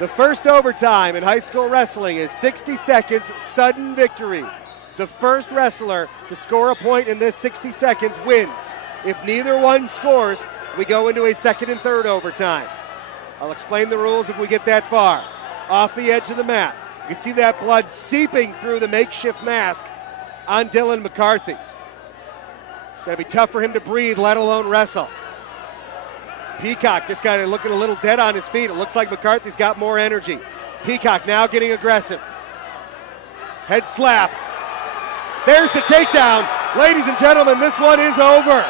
The first overtime in high school wrestling is 60 seconds, sudden victory. The first wrestler to score a point in this 60 seconds wins. If neither one scores, we go into a second and third overtime. I'll explain the rules if we get that far. Off the edge of the mat. You can see that blood seeping through the makeshift mask on Dillon McCarthy. It's going to be tough for him to breathe, let alone wrestle. Peacock just kind of looking a little dead on his feet. It looks like McCarthy's got more energy. Peacock now getting aggressive. Head slap. There's the takedown. Ladies and gentlemen, this one is over.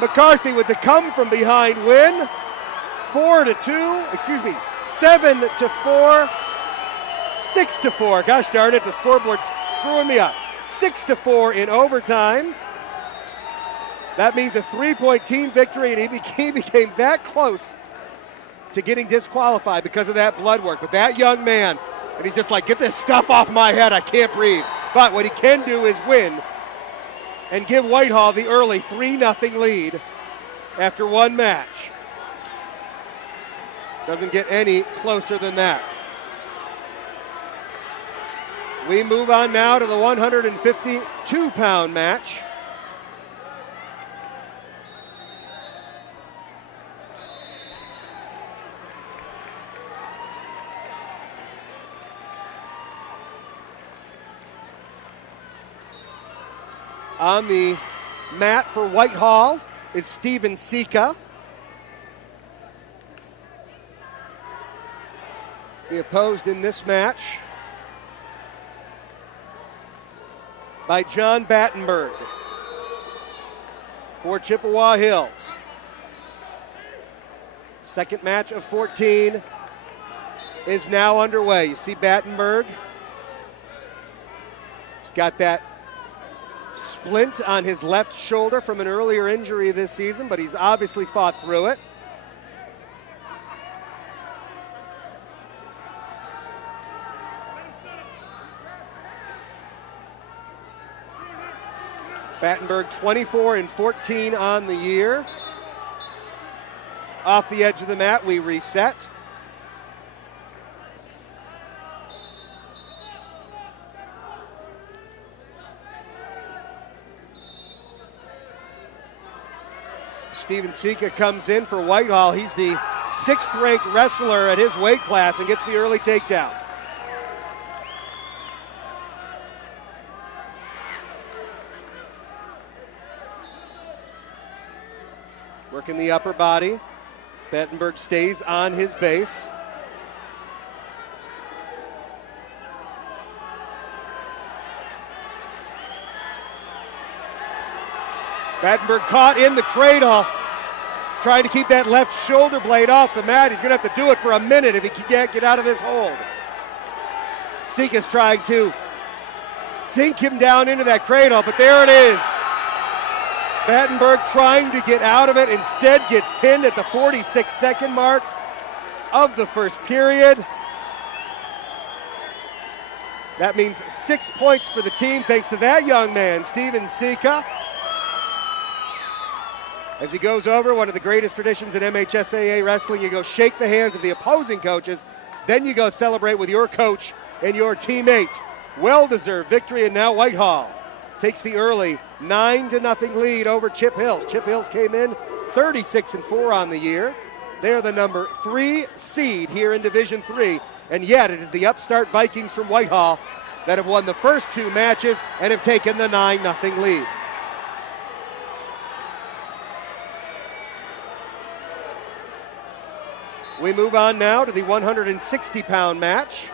McCarthy with the come from behind win. 7-4, 6-4. Gosh darn it, the scoreboard's screwing me up. 6-4 in overtime. That means a 3-point team victory, and he became that close to getting disqualified because of that blood work. But that young man, and he's just like, get this stuff off my head, I can't breathe. But what he can do is win and give Whitehall the early 3-0 lead after one match. Doesn't get any closer than that. We move on now to the 152-pound match. On the mat for Whitehall is Steven Seca. He opposed in this match by John Battenberg for Chippewa Hills. Second match of 14 is now underway. You see Battenberg. He's got that splint on his left shoulder from an earlier injury this season, but he's obviously fought through it. Battenberg 24-14 on the year. Off the edge of the mat, we reset. Steven Seca comes in for Whitehall. He's the 6th-ranked wrestler at his weight class and gets the early takedown. Working the upper body. Battenberg stays on his base. Battenberg caught in the cradle. He's trying to keep that left shoulder blade off the mat. He's going to have to do it for a minute if he can't get out of this hold. Seca's trying to sink him down into that cradle, but there it is. Battenberg trying to get out of it, instead gets pinned at the 46-second mark of the first period. That means 6 points for the team thanks to that young man, Steven Seca. As he goes over, one of the greatest traditions in MHSAA wrestling, you go shake the hands of the opposing coaches, then you go celebrate with your coach and your teammate. Well-deserved victory, and now Whitehall takes the early 9-0 lead over Chip Hills. Chip Hills came in 36-4 on the year. They are the number 3 seed here in Division III, and yet it is the upstart Vikings from Whitehall that have won the first 2 matches and have taken the 9-0 lead. We move on now to the 160-pound match.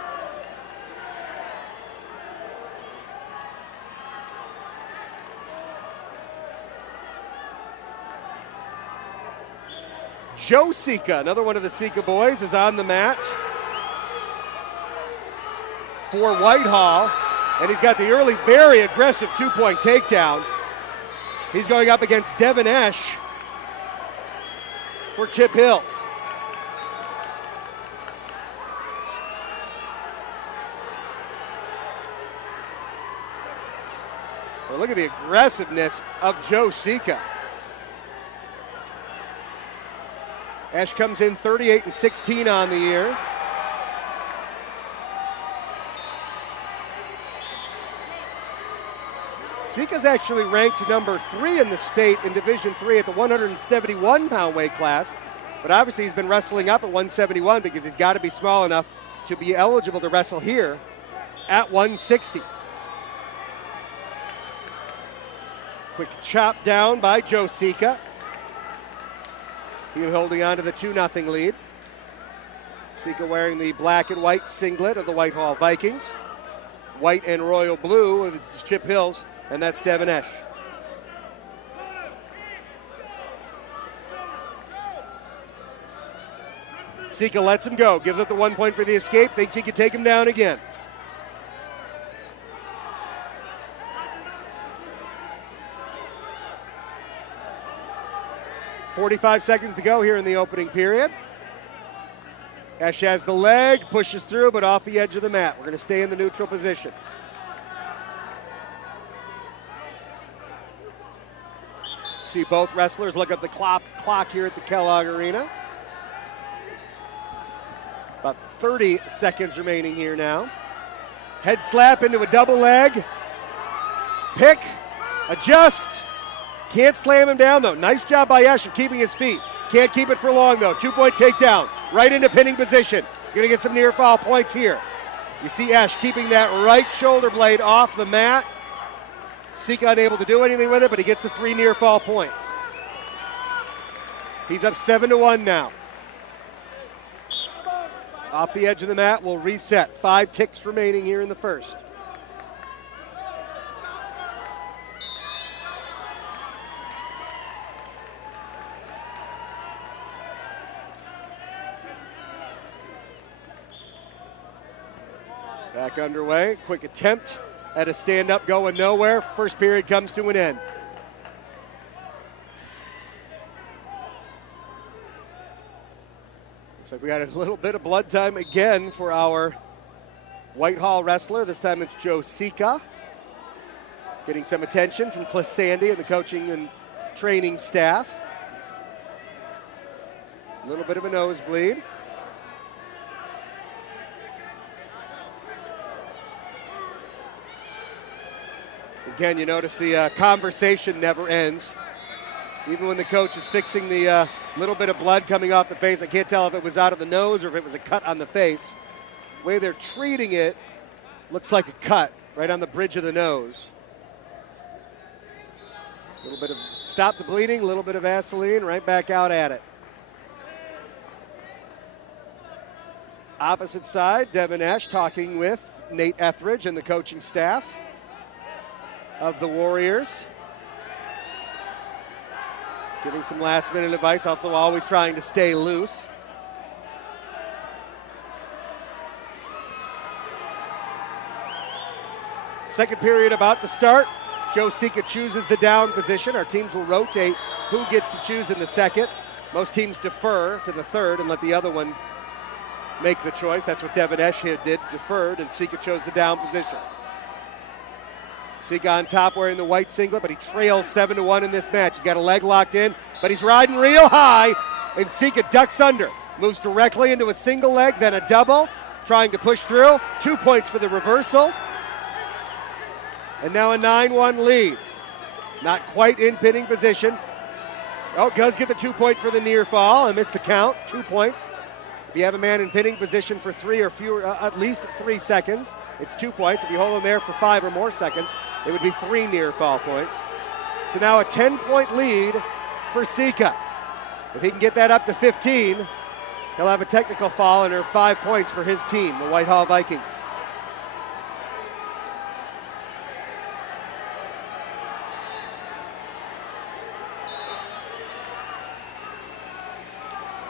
Joe Seca, another one of the Seca boys, is on the mat for Whitehall, and he's got the early, very aggressive 2-point takedown. He's going up against Devin Esch for Chip Hills. So look at the aggressiveness of Joe Seca. Ash comes in 38-16 on the year. Seca's actually ranked number 3 in the state in Division III at the 171-pound weight class. But obviously he's been wrestling up at 171 because he's got to be small enough to be eligible to wrestle here at 160. Quick chop down by Joe Seca. He holding on to the 2-0 lead. Seca wearing the black and white singlet of the Whitehall Vikings. White and royal blue of the Chip Hills, and that's Devin Esch. Seca lets him go, gives up the 1 point for the escape, thinks he can take him down again. .45 seconds to go here in the opening period. Esch has the leg, pushes through, but off the edge of the mat. We're going to stay in the neutral position. See both wrestlers look at the clock here at the Kellogg Arena. About 30 seconds remaining here now. Head slap into a double leg. Pick, adjust. Can't slam him down, though. Nice job by Esch of keeping his feet. Can't keep it for long, though. 2-point takedown. Right into pinning position. He's going to get some near foul points here. You see Esch keeping that right shoulder blade off the mat. Seca unable to do anything with it, but he gets the 3 near fall points. He's up 7-1 now. Off the edge of the mat, we'll reset. 5 ticks remaining here in the first. Back underway. Quick attempt at a stand-up going nowhere. First period comes to an end. So we got a little bit of blood time again for our Whitehall wrestler. This time it's Joe Seca. Getting some attention from Cliff Sandy and the coaching and training staff. A little bit of a nosebleed. Again, you notice the conversation never ends. Even when the coach is fixing the little bit of blood coming off the face, I can't tell if it was out of the nose or if it was a cut on the face. The way they're treating it looks like a cut right on the bridge of the nose. A little bit of stop the bleeding, a little bit of Vaseline, right back out at it. Opposite side, Devin Esch talking with Nate Etheridge and the coaching staff of the Warriors. Giving some last minute advice, also always trying to stay loose. Second period about to start. Joe Seca chooses the down position. Our teams will rotate who gets to choose in the second. Most teams defer to the third and let the other one make the choice. That's what Devin Esch did, deferred, and Seca chose the down position. Seca on top wearing the white singlet, but he trails 7-1 in this match. He's got a leg locked in, but he's riding real high, and Seca ducks under. Moves directly into a single leg, then a double, trying to push through. 2 points for the reversal. And now a 9-1 lead. Not quite in pinning position. Oh, does get the 2 point for the near fall. I missed the count. 2 points. If you have a man in pinning position for 3 or fewer, at least 3 seconds, it's 2 points. If you hold him there for 5 or more seconds, it would be 3 near fall points. So now a 10-point lead for Seca. If he can get that up to 15, he'll have a technical fall and earn 5 points for his team, the Whitehall Vikings.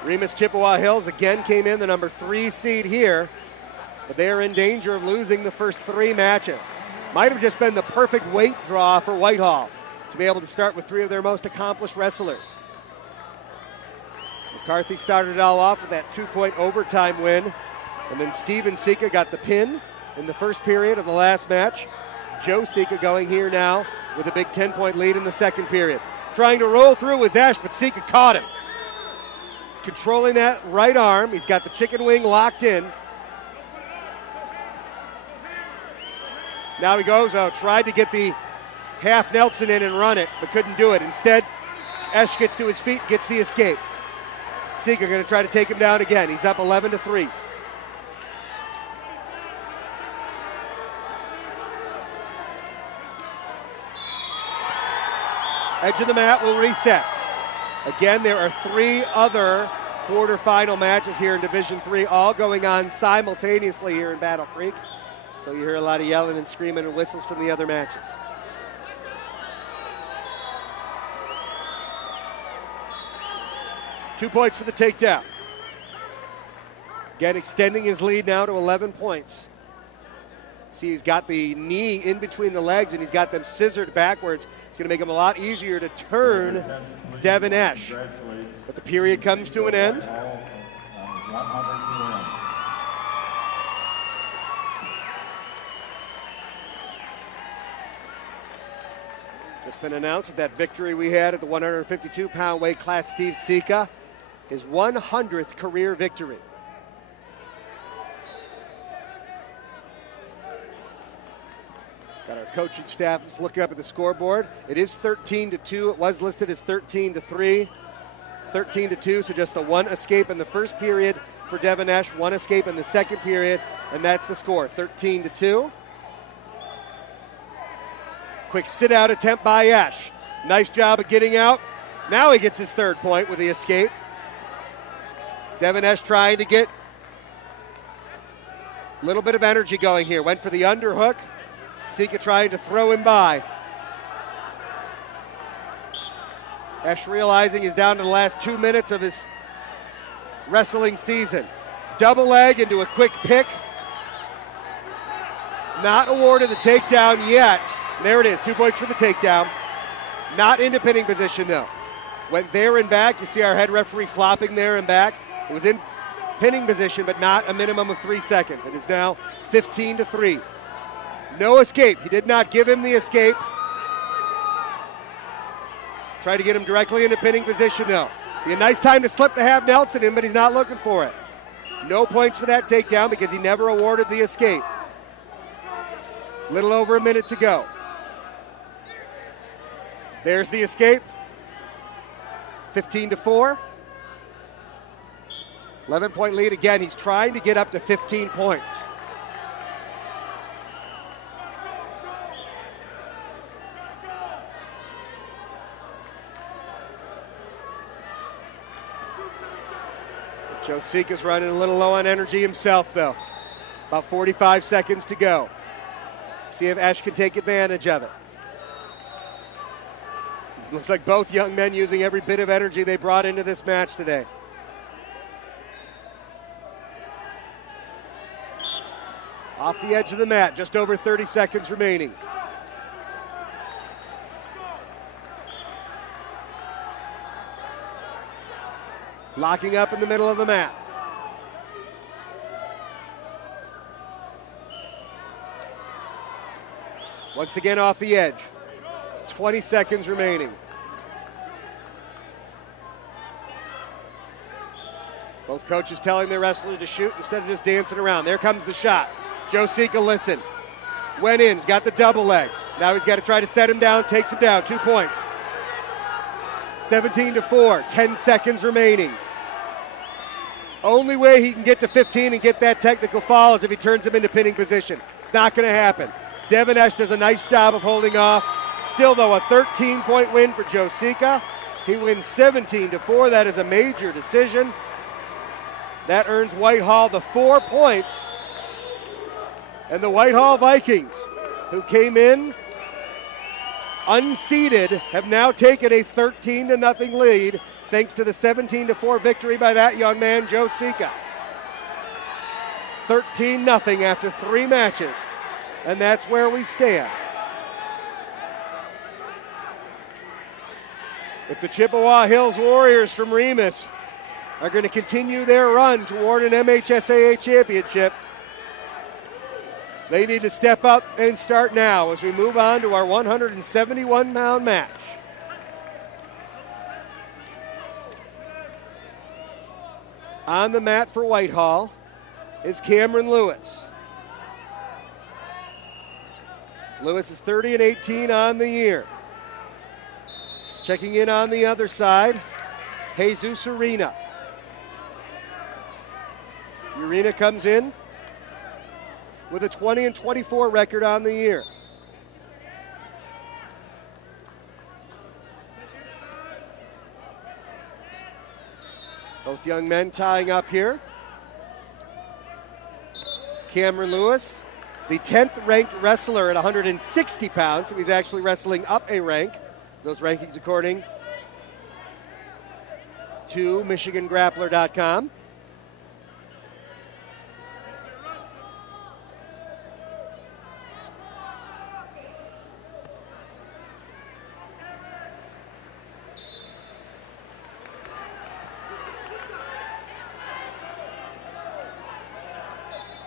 Remus Chippewa Hills again came in the number 3 seed here, but they are in danger of losing the first 3 matches. Might have just been the perfect weight draw for Whitehall to be able to start with 3 of their most accomplished wrestlers. McCarthy started it all off with that 2-point overtime win, and then Steven Seca got the pin in the first period of the last match. Joe Seca going here now with a big 10-point lead in the second period. Trying to roll through was Ash, but Seca caught him. controlling that right arm. He's got the chicken wing locked in. Now he goes out, tried to get the half Nelson in and run it, but couldn't do it. Instead, Esch gets to his feet, gets the escape. Seca going to try to take him down again. He's up 11-3. Edge of the mat will reset. Again, there are 3 other quarterfinal matches here in Division III, all going on simultaneously here in Battle Creek. So you hear a lot of yelling and screaming and whistles from the other matches. Two points for the takedown. Again, extending his lead now to 11 points. See, he's got the knee in between the legs and he's got them scissored backwards. It's going to make him a lot easier to turn Devin Esch. But the period comes to an end. Just been announced that victory we had at the 152-pound weight class, Steve Seca, his 100th career victory. Got our coaching staff. Let's look up at the scoreboard. It is 13-2. It was listed as 13-3. 13-2, so just the one escape in the first period for Devin Esch, one escape in the second period, and that's the score, 13-2. Quick sit-out attempt by Esch. Nice job of getting out. Now he gets his third point with the escape. Devin Esch trying to get a little bit of energy going here. Went for the underhook. Seca trying to throw him by. Esch realizing he's down to the last 2 minutes of his wrestling season. Double leg into a quick pick. He's not awarded the takedown yet. There it is, 2 points for the takedown. Not in the pinning position though. Went there and back. You see our head referee flopping there and back. It was in pinning position, but not a minimum of 3 seconds. It is now 15-3. No escape. He did not give him the escape. Tried to get him directly into pinning position though. Be a nice time to slip the half Nelson in, but he's not looking for it. No points for that takedown because he never awarded the escape. Little over a minute to go. There's the escape. 15-4. 11-point lead again. He's trying to get up to 15 points. Joe Seca's running a little low on energy himself, though. About 45 seconds to go. See if Esch can take advantage of it. Looks like both young men using every bit of energy they brought into this match today. Off the edge of the mat, just over 30 seconds remaining. Locking up in the middle of the mat. Once again off the edge. 20 seconds remaining. Both coaches telling their wrestlers to shoot instead of just dancing around. There comes the shot. Joe Seca, listen. Went in, he's got the double leg. Now he's got to try to set him down, takes him down, 2 points. 17-4, 10 seconds remaining. Only way he can get to 15 and get that technical fall is if he turns him into pinning position. It's not going to happen. Devin Esch does a nice job of holding off. Still, though, a 13-point win for Joe Seca. He wins 17-4. That is a major decision. That earns Whitehall the 4 points. And the Whitehall Vikings, who came in unseeded, have now taken a 13-0 lead thanks to the 17-4 victory by that young man, Joe Seca. 13-0 after 3 matches. And that's where we stand. If the Chippewa Hills Warriors from Remus are going to continue their run toward an MHSAA championship, they need to step up and start now as we move on to our 171-pound match. On the mat for Whitehall is Cameron Lewis. Lewis is 30-18 on the year. Checking in on the other side, Jesus Irie. Irie comes in with a 20-24 record on the year. Both young men tying up here. Cameron Lewis, the 10th ranked wrestler at 160 pounds, so he's actually wrestling up a rank. Those rankings according to MichiganGrappler.com.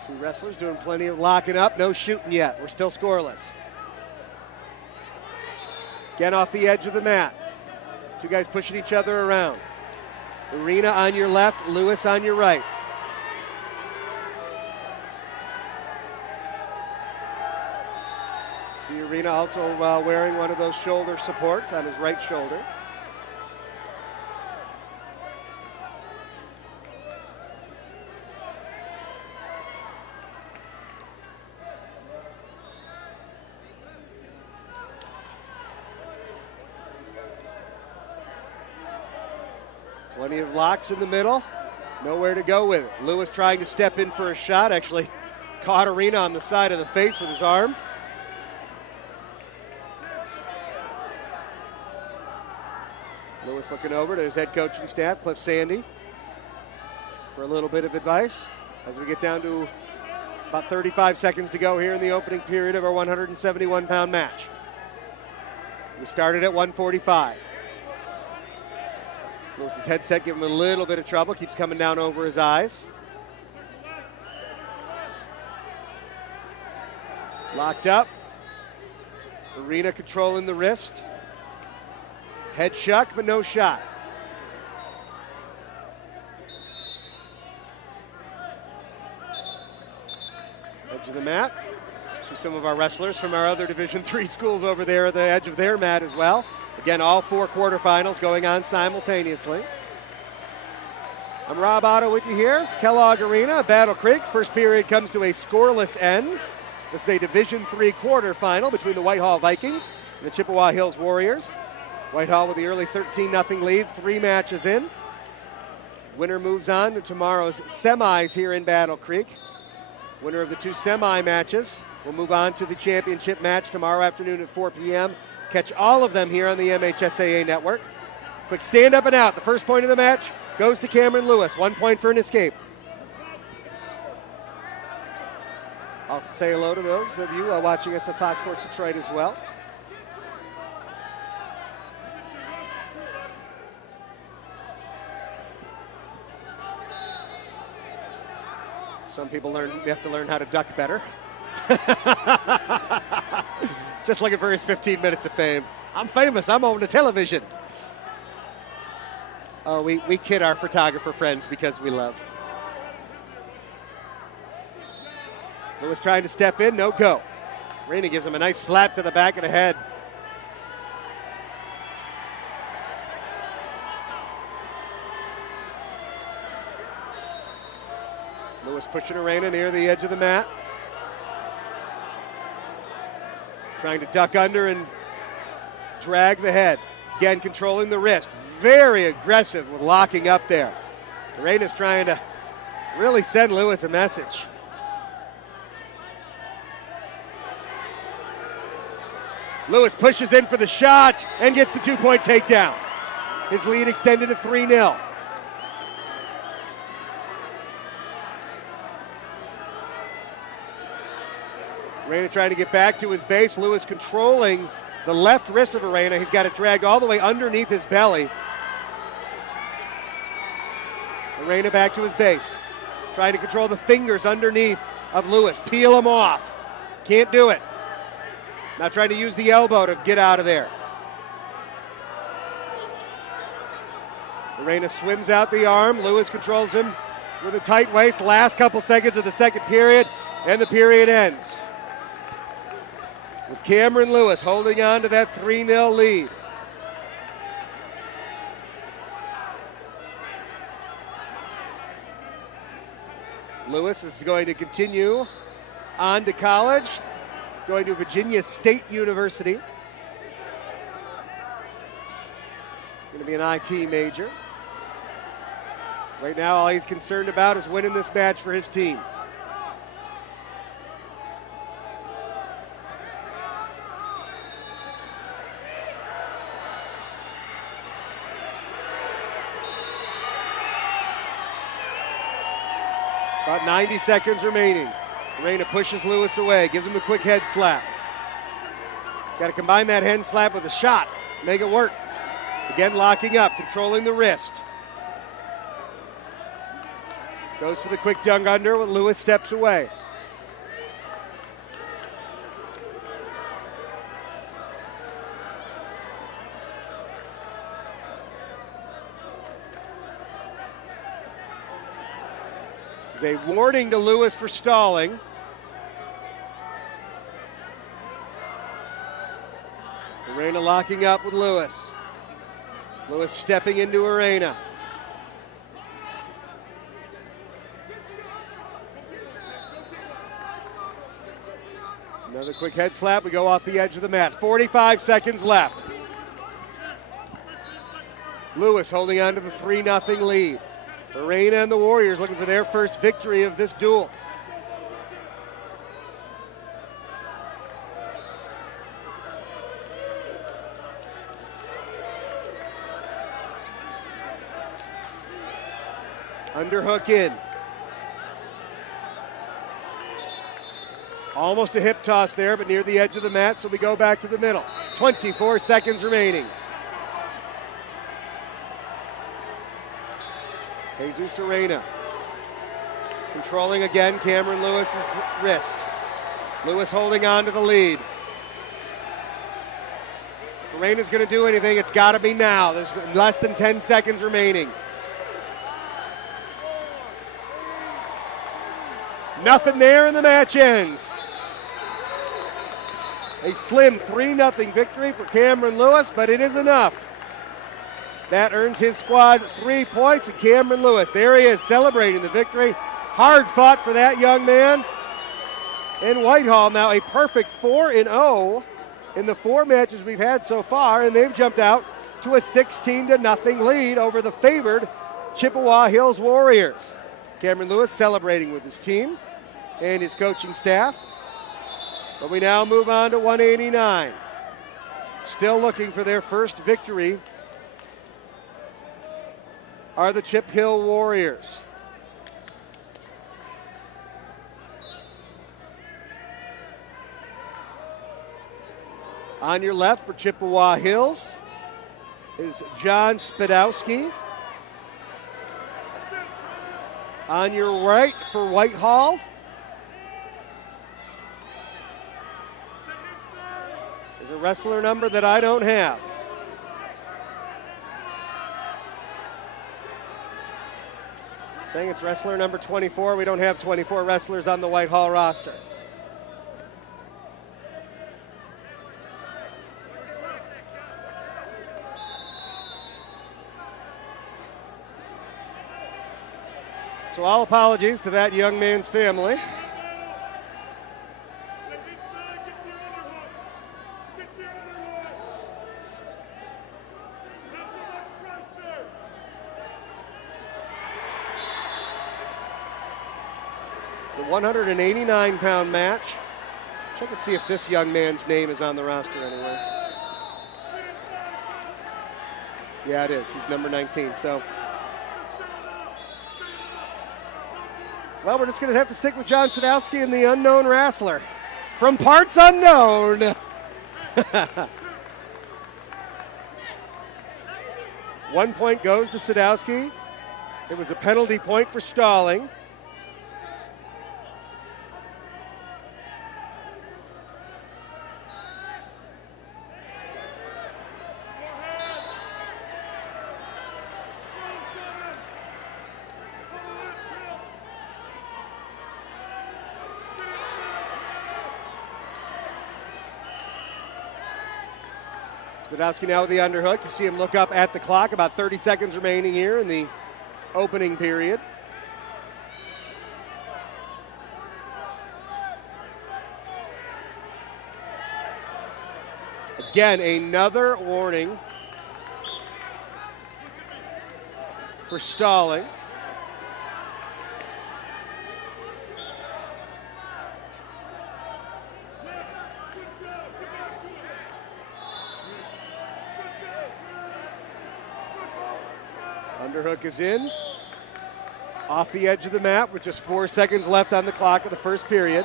Two wrestlers doing plenty of locking up, no shooting yet. We're still scoreless. Again off the edge of the mat. Two guys pushing each other around. Irie on your left, Lewis on your right. See Irie also wearing one of those shoulder supports on his right shoulder. Plenty of locks in the middle. Nowhere to go with it. Lewis trying to step in for a shot. Actually caught Irie on the side of the face with his arm. Lewis looking over to his head coaching staff, Cliff Sandy, for a little bit of advice as we get down to about 35 seconds to go here in the opening period of our 171-pound match. We started at 145. Lewis's headset giving him a little bit of trouble, keeps coming down over his eyes. Locked up. Irie controlling the wrist. Head shuck, but no shot. Edge of the mat. See some of our wrestlers from our other Division III schools over there at the edge of their mat as well. Again, all four quarterfinals going on simultaneously. I'm Rob Otto with you here. Kellogg Arena, Battle Creek. First period comes to a scoreless end. This is a Division III quarterfinal between the Whitehall Vikings and the Chippewa Hills Warriors. Whitehall with the early 13-0 lead, 3 matches in. Winner moves on to tomorrow's semis here in Battle Creek. Winner of the 2 semi matches will move on to the championship match tomorrow afternoon at 4 p.m. Catch all of them here on the MHSAA network. Quick stand up and out. The first point of the match goes to Cameron Lewis. 1 point for an escape. I'll say hello to those of you watching us at Fox Sports Detroit as well. Some people have to learn how to duck better. Just looking for his 15 minutes of fame. I'm famous. I'm on the television. Oh, we kid our photographer friends because we love. Lewis trying to step in. No go. Irie gives him a nice slap to the back of the head. Lewis pushing Irie near the edge of the mat. Trying to duck under and drag the head. Again, controlling the wrist. Very aggressive with locking up there. Irie's trying to really send Lewis a message. Lewis pushes in for the shot and gets the 2-point takedown. His lead extended to 3-0. Irie trying to get back to his base. Lewis controlling the left wrist of Irie. He's got it dragged all the way underneath his belly. Irie back to his base. Trying to control the fingers underneath of Lewis. Peel him off. Can't do it. Now trying to use the elbow to get out of there. Irie swims out the arm. Lewis controls him with a tight waist. Last couple seconds of the second period, and the period ends with Cameron Lewis holding on to that 3-0 lead. Lewis is going to continue on to college. He's going to Virginia State University. Going to be an IT major. Right now, all he's concerned about is winning this match for his team. About 90 seconds remaining. Reina pushes Lewis away, gives him a quick head slap. Got to combine that head slap with a shot, make it work. Again, locking up, controlling the wrist. Goes for the quick tongue under when Lewis steps away. A warning to Lewis for stalling. Arena locking up with Lewis. Lewis stepping into Arena. Another quick head slap. We go off the edge of the mat. 45 seconds left. Lewis holding on to the 3-0 lead. Arena and the Warriors looking for their first victory of this duel. Underhook in. Almost a hip toss there, but near the edge of the mat, so we go back to the middle. 24 seconds remaining. Jesus Arena controlling again Cameron Lewis's wrist. Lewis holding on to the lead. If Arena's going to do anything, it's got to be now. There's less than 10 seconds remaining. Nothing there, and the match ends. A slim 3-0 victory for Cameron Lewis, but it is enough. That earns his squad 3 points, and Cameron Lewis, there he is celebrating the victory. Hard fought for that young man. And Whitehall now a perfect 4-0 in the 4 matches we've had so far, and they've jumped out to a 16-0 lead over the favored Chippewa Hills Warriors. Cameron Lewis celebrating with his team and his coaching staff. But we now move on to 189. Still looking for their first victory are the Chip Hill Warriors. On your left for Chippewa Hills is John Spadowski. On your right for Whitehall is a wrestler number that I don't have. Saying it's wrestler number 24. We don't have 24 wrestlers on the Whitehall roster. So all apologies to that young man's family. It's the 189-pound match. Check and see if this young man's name is on the roster anywhere. Yeah, it is. He's number 19. So, well, we're just going to have to stick with John Sadowski and the unknown wrestler. From parts unknown. 1 point goes to Sadowski. It was a penalty point for stalling. Spidowski now with the underhook. You see him look up at the clock. About 30 seconds remaining here in the opening period. Again, another warning for stalling. Underhook is in, off the edge of the mat with just 4 seconds left on the clock of the first period.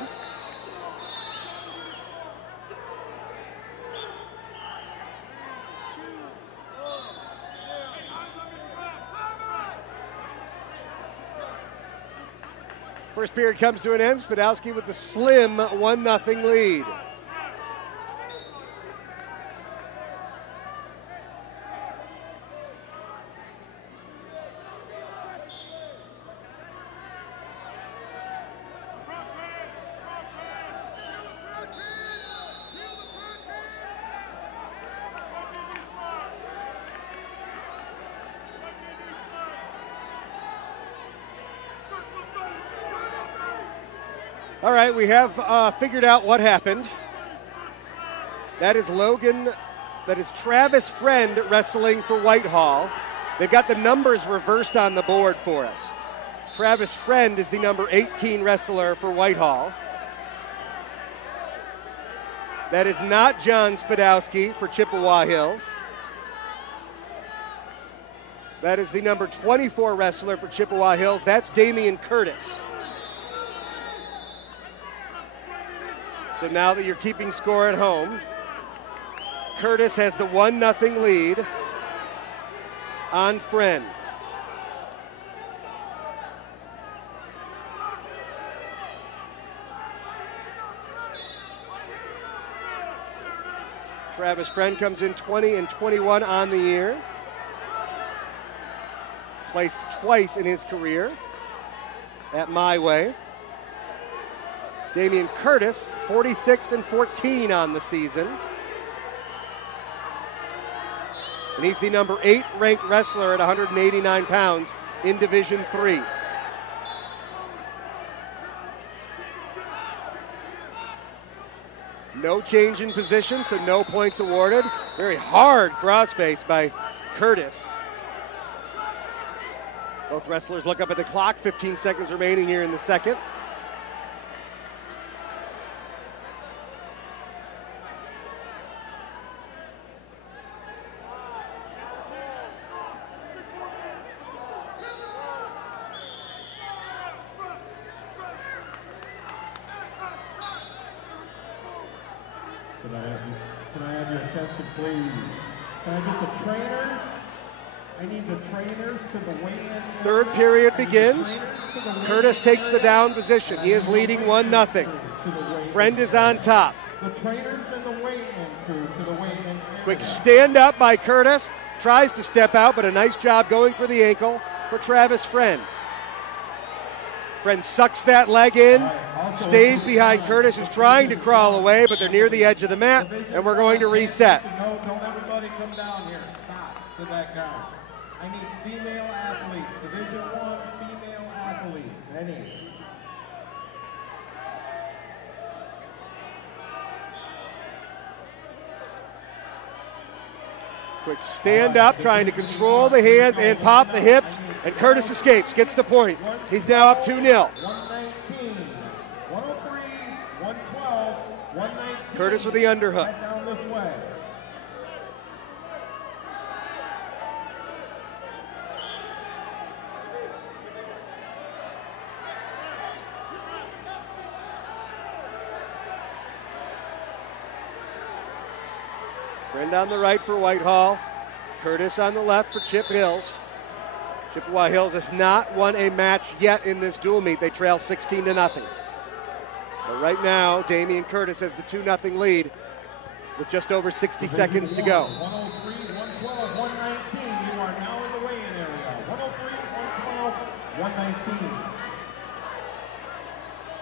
First period comes to an end. Spidowski with the slim 1-0 lead. All right, we have figured out what happened. That is Travis Friend wrestling for Whitehall. They've got the numbers reversed on the board for us. Travis Friend is the number 18 wrestler for Whitehall. That is not John Spidowski for Chippewa Hills. That is the number 24 wrestler for Chippewa Hills. That's Damian Curtis. So now that you're keeping score at home, Curtis has the 1-0 lead on Friend. Travis Friend comes in 20-21 on the year. Placed twice in his career at My Way. Damian Curtis, 46-14 on the season. And he's the number 8 ranked wrestler at 189 pounds in Division III. No change in position, so no points awarded. Very hard crossface by Curtis. Both wrestlers look up at the clock, 15 seconds remaining here in the second. Can I have your attention, please? Can I get the trainers? I need the trainers to the weigh-in. Third period begins. Curtis takes the down position. He is leading 1-0. Friend is on top. The trainers and the weigh-in crew to the weigh-in. Quick stand up by Curtis. Tries to step out, but a nice job going for the ankle for Travis Friend. Friend sucks that leg in, stays behind Curtis, who's trying to crawl away, but they're near the edge of the mat, and we're going to reset. No, don't everybody come down here. Stop to that guy. I need female athletes, Division I female athletes. I need. Quick stand up, trying to control the hands and pop the hips, and Curtis escapes, gets the point. He's now up 2-0. 119, 103, 112, 119. Curtis with the underhook. Right down this way. Friend on the right for Whitehall. Curtis on the left for Chip Hills. Chippewa Hills has not won a match yet in this dual meet. They trail 16-0. But right now, Damian Curtis has the 2-0 lead with just over 60 seconds to go. 103, 112, 119. You are now in the weigh-in area. 103, 112, 119.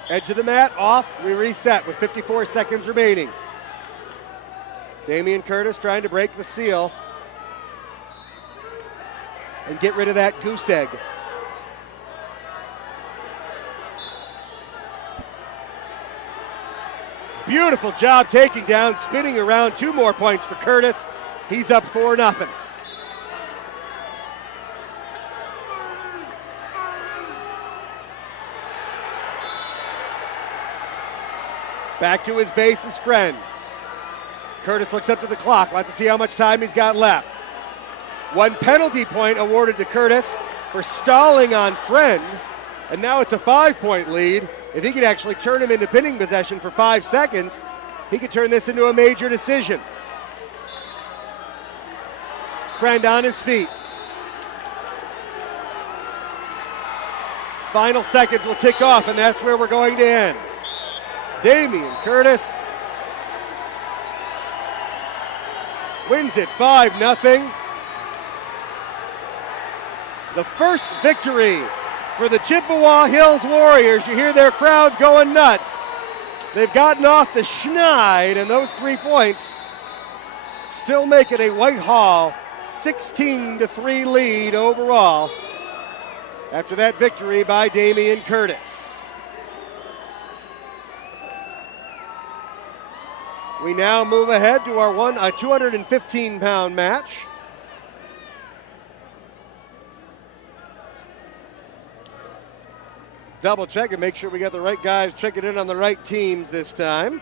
Edge of the mat, off. We reset with 54 seconds remaining. Damian Curtis trying to break the seal and get rid of that goose egg. Beautiful job taking down, spinning around. 2 more points for Curtis. He's up 4-0. Back to his base's friend. Curtis looks up to the clock, wants to see how much time he's got left. 1 penalty point awarded to Curtis for stalling on Friend, and now it's a 5-point lead. If he could actually turn him into pinning possession for 5 seconds, he could turn this into a major decision. Friend on his feet. Final seconds will tick off, and that's where we're going to end. Damian Curtis wins it 5-0. The first victory for the Chippewa Hills Warriors. You hear their crowds going nuts. They've gotten off the schneid, and those 3 points still make it a Whitehall 16-3 lead overall after that victory by Damian Curtis. We now move ahead to our 215-pound match. Double check and make sure we got the right guys checking in on the right teams this time.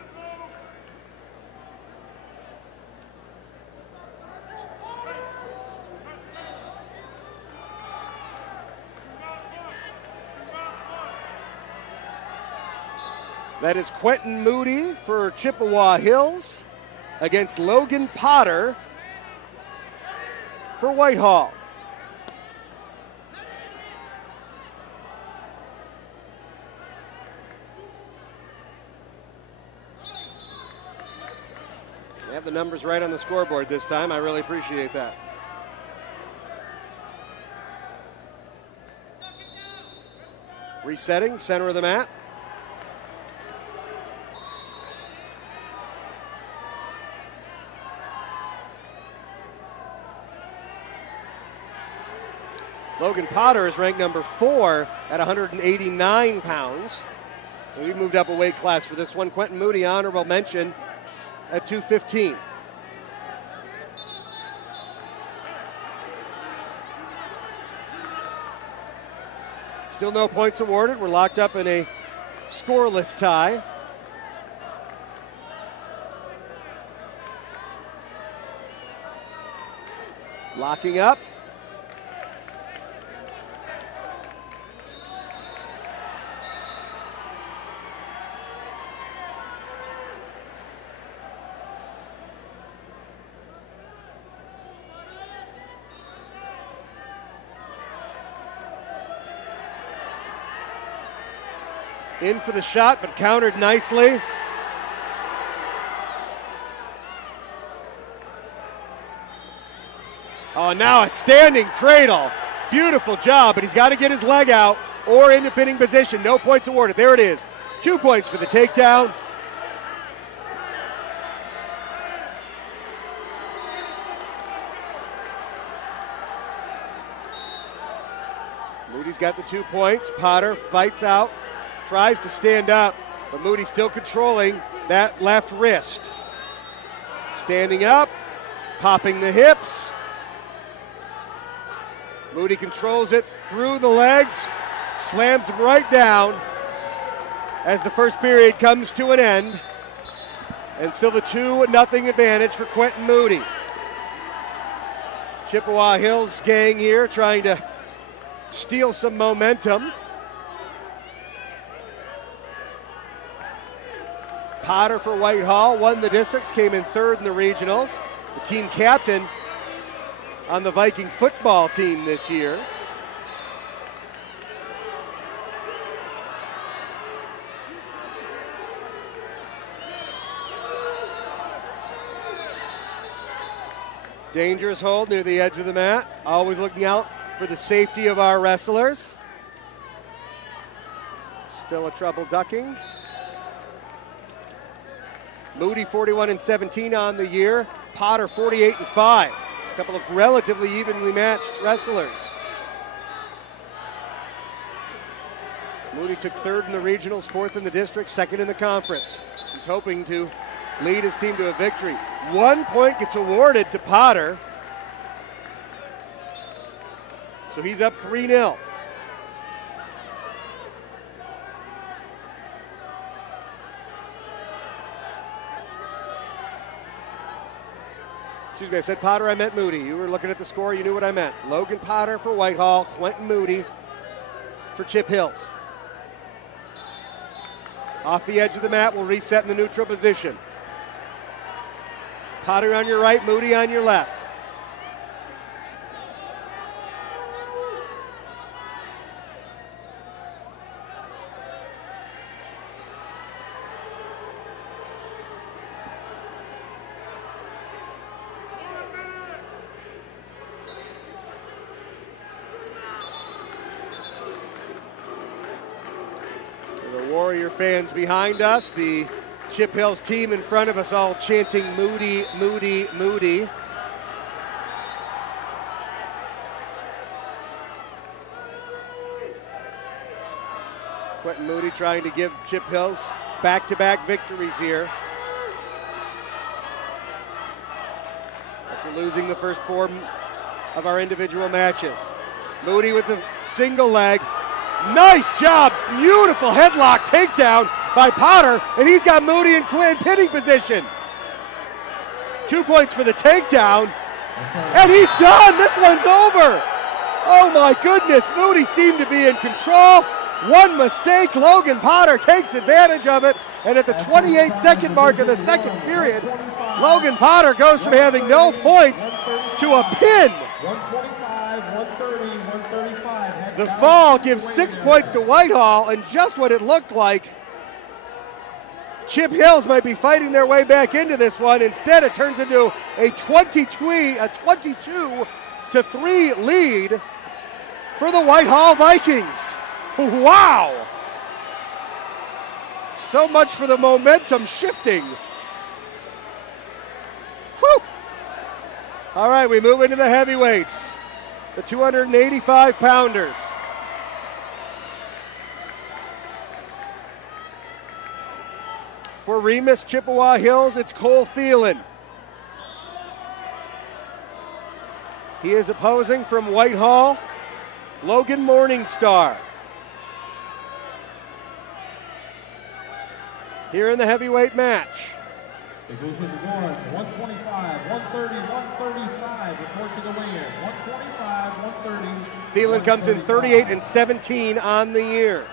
That is Quentin Moody for Chippewa Hills against Logan Potter for Whitehall. They have the numbers right on the scoreboard this time. I really appreciate that. Resetting, center of the mat. Logan Potter is ranked number 4 at 189 pounds. So he moved up a weight class for this one. Quentin Moody, honorable mention at 215. Still no points awarded. We're locked up in a scoreless tie. Locking up. In for the shot, but countered nicely. Oh, now a standing cradle. Beautiful job, but he's got to get his leg out or into pinning position. No points awarded. There it is. 2 points for the takedown. Moody's got the 2 points. Potter fights out. Tries to stand up, but Moody still controlling that left wrist. Standing up, popping the hips. Moody controls it through the legs, slams him right down as the first period comes to an end. And still the 2-0 advantage for Quentin Moody. Chippewa Hills gang here trying to steal some momentum. Potter for Whitehall won the districts, came in 3rd in the regionals. The team captain on the Viking football team this year. Dangerous hold near the edge of the mat. Always looking out for the safety of our wrestlers. Still a trouble ducking. Moody 41-17 on the year. Potter 48-5. A couple of relatively evenly matched wrestlers. Moody took third in the regionals, fourth in the district, second in the conference. He's hoping to lead his team to a victory. 1 point gets awarded to Potter. So he's up 3-0. Excuse me, I said Potter, I meant Moody. You were looking at the score, you knew what I meant. Logan Potter for Whitehall, Quentin Moody for Chip Hills. Off the edge of the mat, we'll reset in the neutral position. Potter on your right, Moody on your left. Warrior fans behind us, the Chip Hills team in front of us all chanting Moody, Moody, Moody. Quentin Moody trying to give Chip Hills back-to-back victories here. After losing the first 4 of our individual matches. Moody with the single leg. Nice job, beautiful headlock takedown by Potter, and he's got Moody in pinning position. 2 points for the takedown, and he's done. This one's over. Oh my goodness, Moody seemed to be in control. One mistake, Logan Potter takes advantage of it, and at the 28-second mark of the second period, Logan Potter goes from having no points to a pin. 125, 130, 135. The fall gives 6 points to Whitehall, and just what it looked like, Chip Hills might be fighting their way back into this one. Instead, it turns into a 22-3 lead for the Whitehall Vikings. Wow! So much for the momentum shifting. Whew. All right, we move into the heavyweights. The 285-pounders. For Remus Chippewa Hills, it's Cole Thielen. He is opposing from Whitehall, Logan Morningstar. Here in the heavyweight match. It goes with 125, 130, 135. Report to the weigh-in. 125, 130. Thielen comes in 38-17 on the year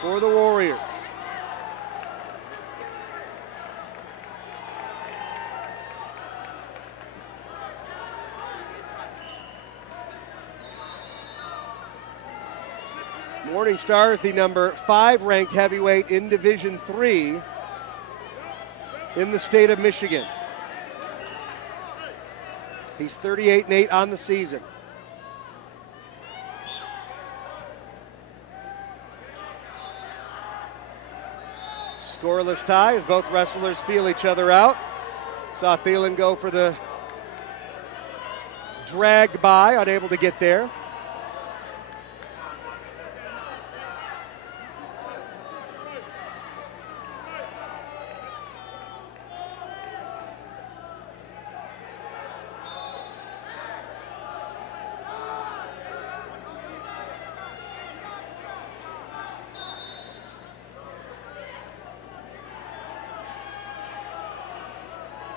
for the Warriors. Morningstar is the number 5 ranked heavyweight in Division III in the state of Michigan. He's 38-8 on the season. Scoreless tie as both wrestlers feel each other out. Saw Thielen go for the drag by, unable to get there.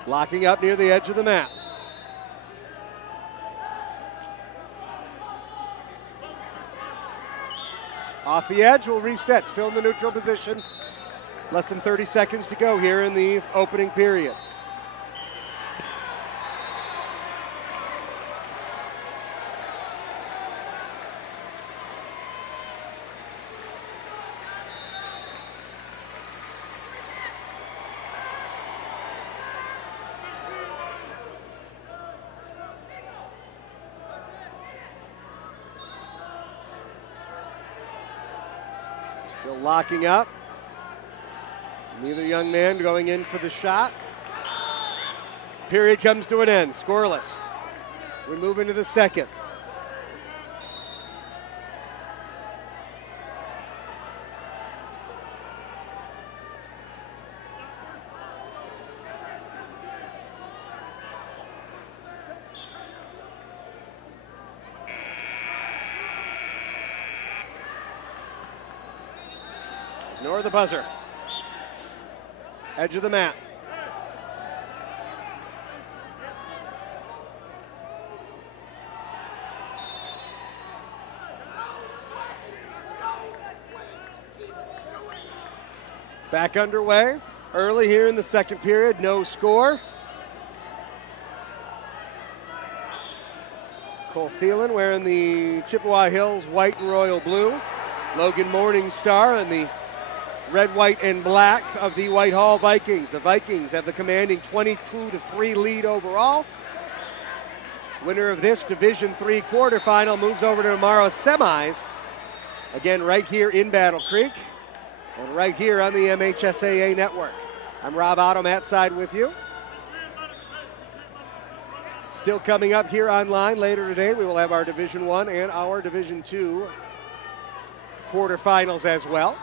Locking up near the edge of the mat. Off the edge, will reset. Still in the neutral position. Less than 30 seconds to go here in the opening period. Still locking up. Neither young man going in for the shot. Period comes to an end, scoreless. We move into the second. Ignore the buzzer. Edge of the mat. Back underway. Early here in the second period, no score. Cole Phelan wearing the Chippewa Hills white and royal blue. Logan Morningstar in the red, white, and black of the Whitehall Vikings. The Vikings have the commanding 22-3 lead overall. Winner of this Division III quarterfinal moves over to tomorrow's semis. Again, right here in Battle Creek and right here on the MHSAA network. I'm Rob Otto, Matt Side with you. Still coming up here online later today, we will have our Division I and our Division II quarterfinals as well.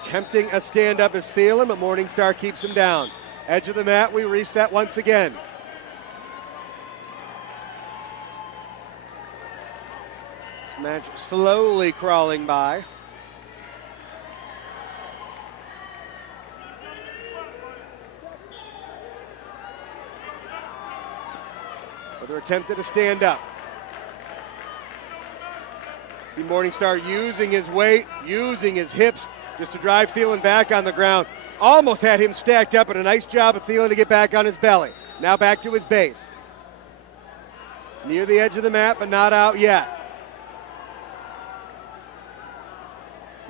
Attempting a stand-up is Thielen, but Morningstar keeps him down. Edge of the mat, we reset once again. This match slowly crawling by. Another attempt at a stand-up. See Morningstar using his weight, using his hips, just to drive Thielen back on the ground. Almost had him stacked up, but a nice job of Thielen to get back on his belly. Now back to his base. Near the edge of the mat, but not out yet.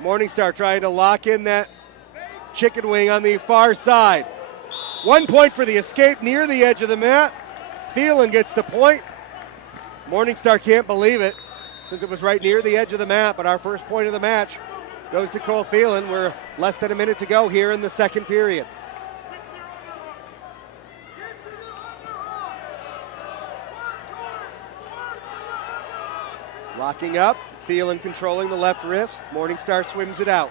Morningstar trying to lock in that chicken wing on the far side. 1 point for the escape near the edge of the mat. Thielen gets the point. Morningstar can't believe it since it was right near the edge of the mat, but our first point of the match goes to Cole Phelan. We're less than a minute to go here in the second period. Locking up, Phelan controlling the left wrist. Morningstar swims it out.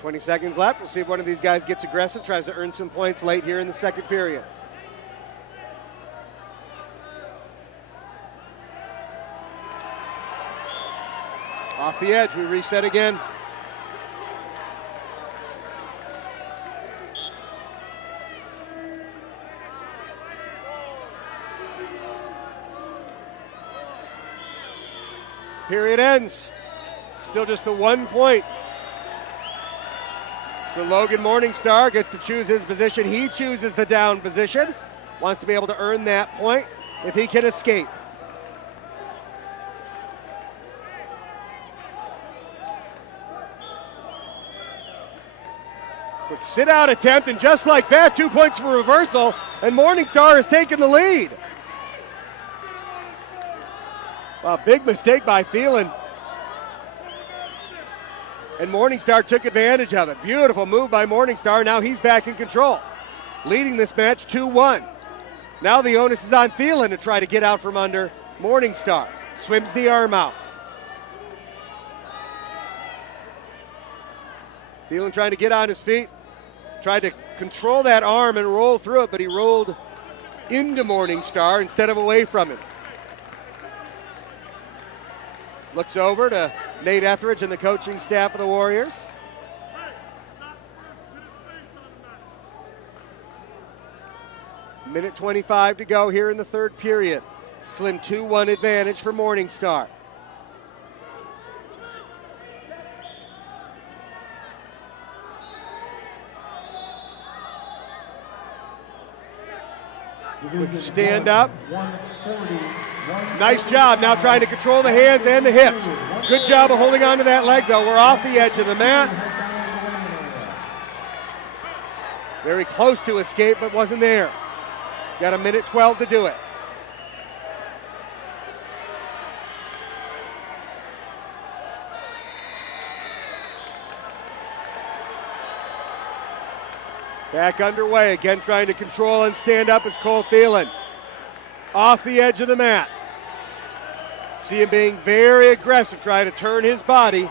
.20 seconds left. We'll see if one of these guys gets aggressive, tries to earn some points late here in the second period. Off the edge, we reset again. Period ends. Still just the 1 point. So Logan Morningstar gets to choose his position. He chooses the down position. Wants to be able to earn that point if he can escape. Quick sit-out attempt, and just like that, 2 points for reversal, and Morningstar has taken the lead. Wow, big mistake by Thielen. And Morningstar took advantage of it. Beautiful move by Morningstar. Now he's back in control, leading this match 2-1. Now the onus is on Thielen to try to get out from under Morningstar. Swims the arm out. Thielen trying to get on his feet. Tried to control that arm and roll through it, but he rolled into Morningstar instead of away from him. Looks over to Nate Etheridge and the coaching staff of the Warriors. Minute 25 to go here in the third period. Slim 2-1 advantage for Morningstar. With stand up. Nice job now trying to control the hands and the hips. Good job of holding on to that leg, though. We're off the edge of the mat. Very close to escape, but wasn't there. Got a minute 12 to do it. Back underway, again trying to control and stand up is Cole Thielen. Off the edge of the mat. See him being very aggressive, trying to turn his body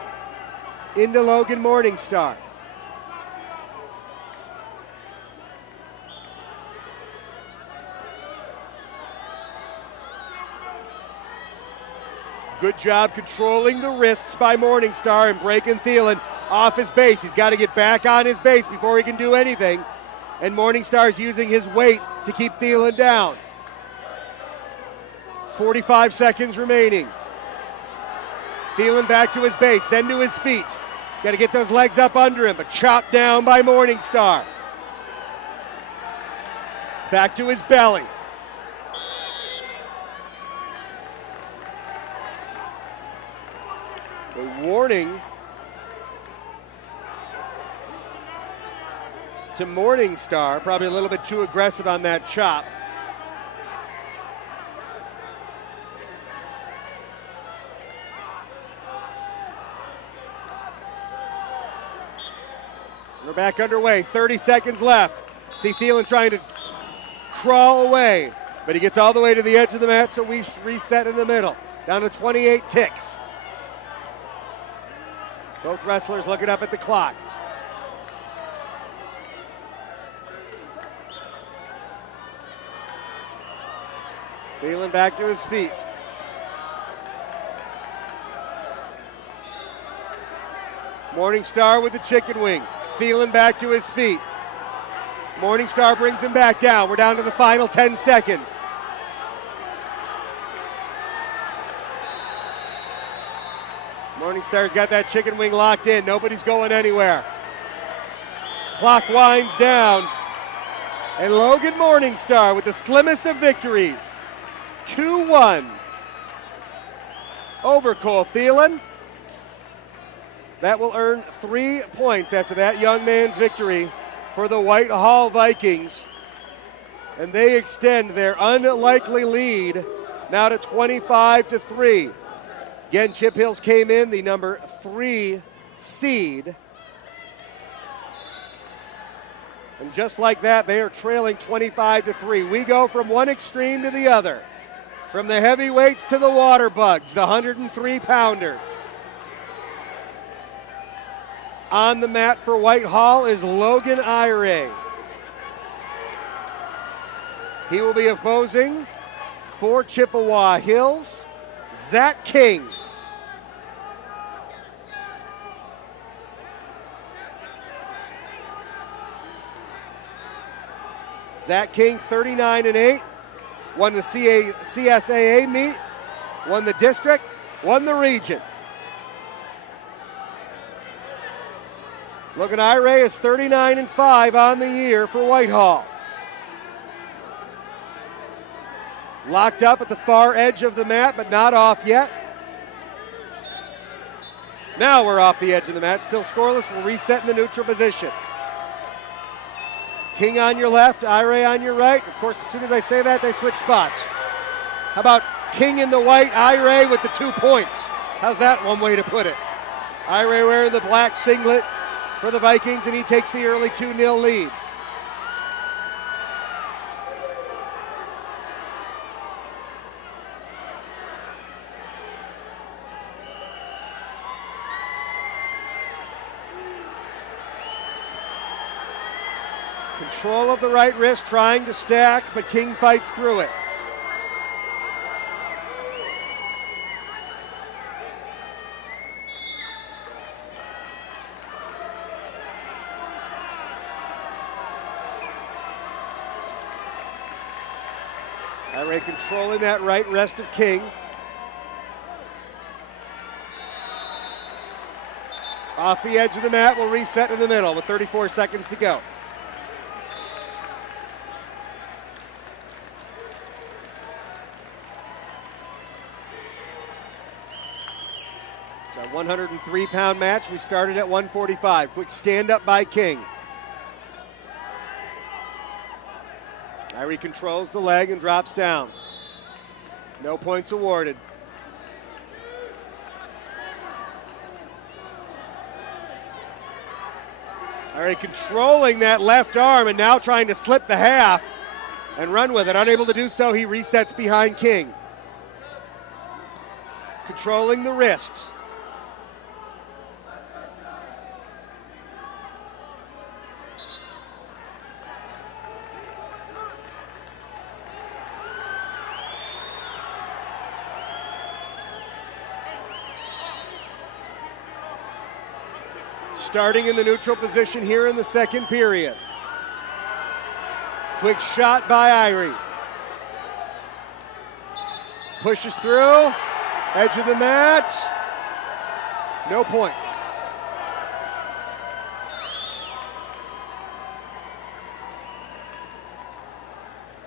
into Logan Morningstar. Good job controlling the wrists by Morningstar and breaking Thielen off his base. He's got to get back on his base before he can do anything. And Morningstar's using his weight to keep Thielen down. 45 seconds remaining. Thielen back to his base, then to his feet. Got to get those legs up under him, but chopped down by Morningstar. Back to his belly. The warning to Morningstar, probably a little bit too aggressive on that chop. We're back underway, 30 seconds left. See Thielen trying to crawl away, but he gets all the way to the edge of the mat, so we reset in the middle. Down to 28 ticks. Both wrestlers looking up at the clock. Thielen back to his feet. Morningstar with the chicken wing. Thielen back to his feet. Morningstar brings him back down. We're down to the final 10 seconds. Morningstar's got that chicken wing locked in. Nobody's going anywhere. Clock winds down. And Logan Morningstar with the slimmest of victories. 2-1 over Cole Thielen. That will earn 3 points after that young man's victory for the Whitehall Vikings. And they extend their unlikely lead now to 25-3. Again, Chip Hills came in the number 3 seed. And just like that, they are trailing 25-3. We go from one extreme to the other. From the heavyweights to the water bugs, the 103-pounders. On the mat for Whitehall is Logan Irie. He will be opposing for Chippewa Hills, Zach King. Zach King, 39-8, won the CSAA meet, won the district, won the region. Logan Irie is 39-5 on the year for Whitehall. Locked up at the far edge of the mat, but not off yet. Now we're off the edge of the mat, still scoreless. We'll reset in the neutral position. King on your left, Irie on your right. Of course, as soon as I say that, they switch spots. How about King in the white, Irie with the 2 points? How's that one way to put it? Irie wearing the black singlet for the Vikings, and he takes the early 2-0 lead. Control of the right wrist, trying to stack, but King fights through it. Irie controlling that right wrist of King. Off the edge of the mat, we'll reset in the middle with 34 seconds to go. 103-pound match. We started at 145. Quick stand-up by King. Irie controls the leg and drops down. No points awarded. Irie controlling that left arm and now trying to slip the half and run with it. Unable to do so, he resets behind King. Controlling the wrists. Starting in the neutral position here in the second period. Quick shot by Irie. Pushes through. Edge of the mat. No points.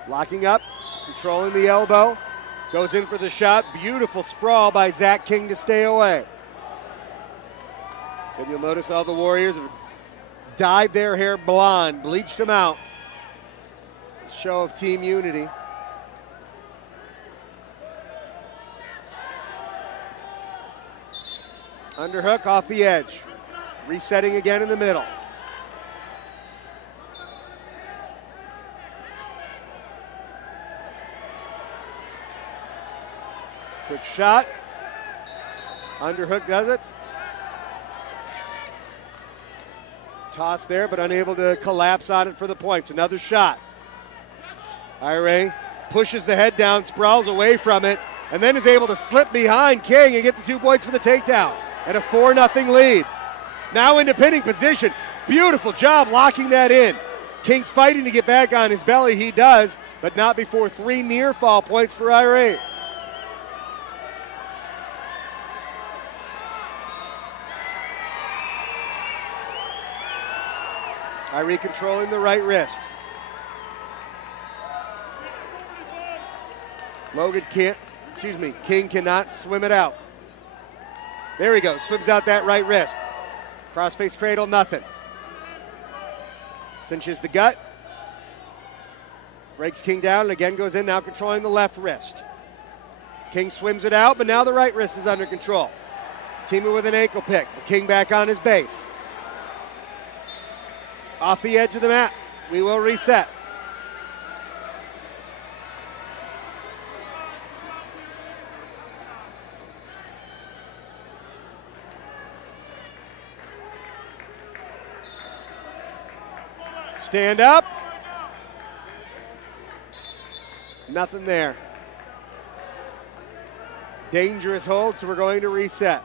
Locking up. Controlling the elbow. Goes in for the shot. Beautiful sprawl by Zach King to stay away. And you'll notice all the Warriors have dyed their hair blonde, bleached them out. A show of team unity. Underhook off the edge. Resetting again in the middle. Quick shot. Underhook does it. Toss there, but unable to collapse on it for the points. Another shot. Irie pushes the head down, sprawls away from it, and then is able to slip behind King and get the 2 points for the takedown. And a 4-0 lead. Now into pinning position. Beautiful job locking that in. King fighting to get back on his belly. He does, but not before 3 near fall points for Irie. Irie controlling the right wrist. King cannot swim it out. There he goes, swims out that right wrist. Crossface cradle, nothing. Cinches the gut. Breaks King down and again goes in, now controlling the left wrist. King swims it out, but now the right wrist is under control. Teaming with an ankle pick. King back on his base. Off the edge of the mat. We will reset. Stand up. Nothing there. Dangerous hold, so we're going to reset.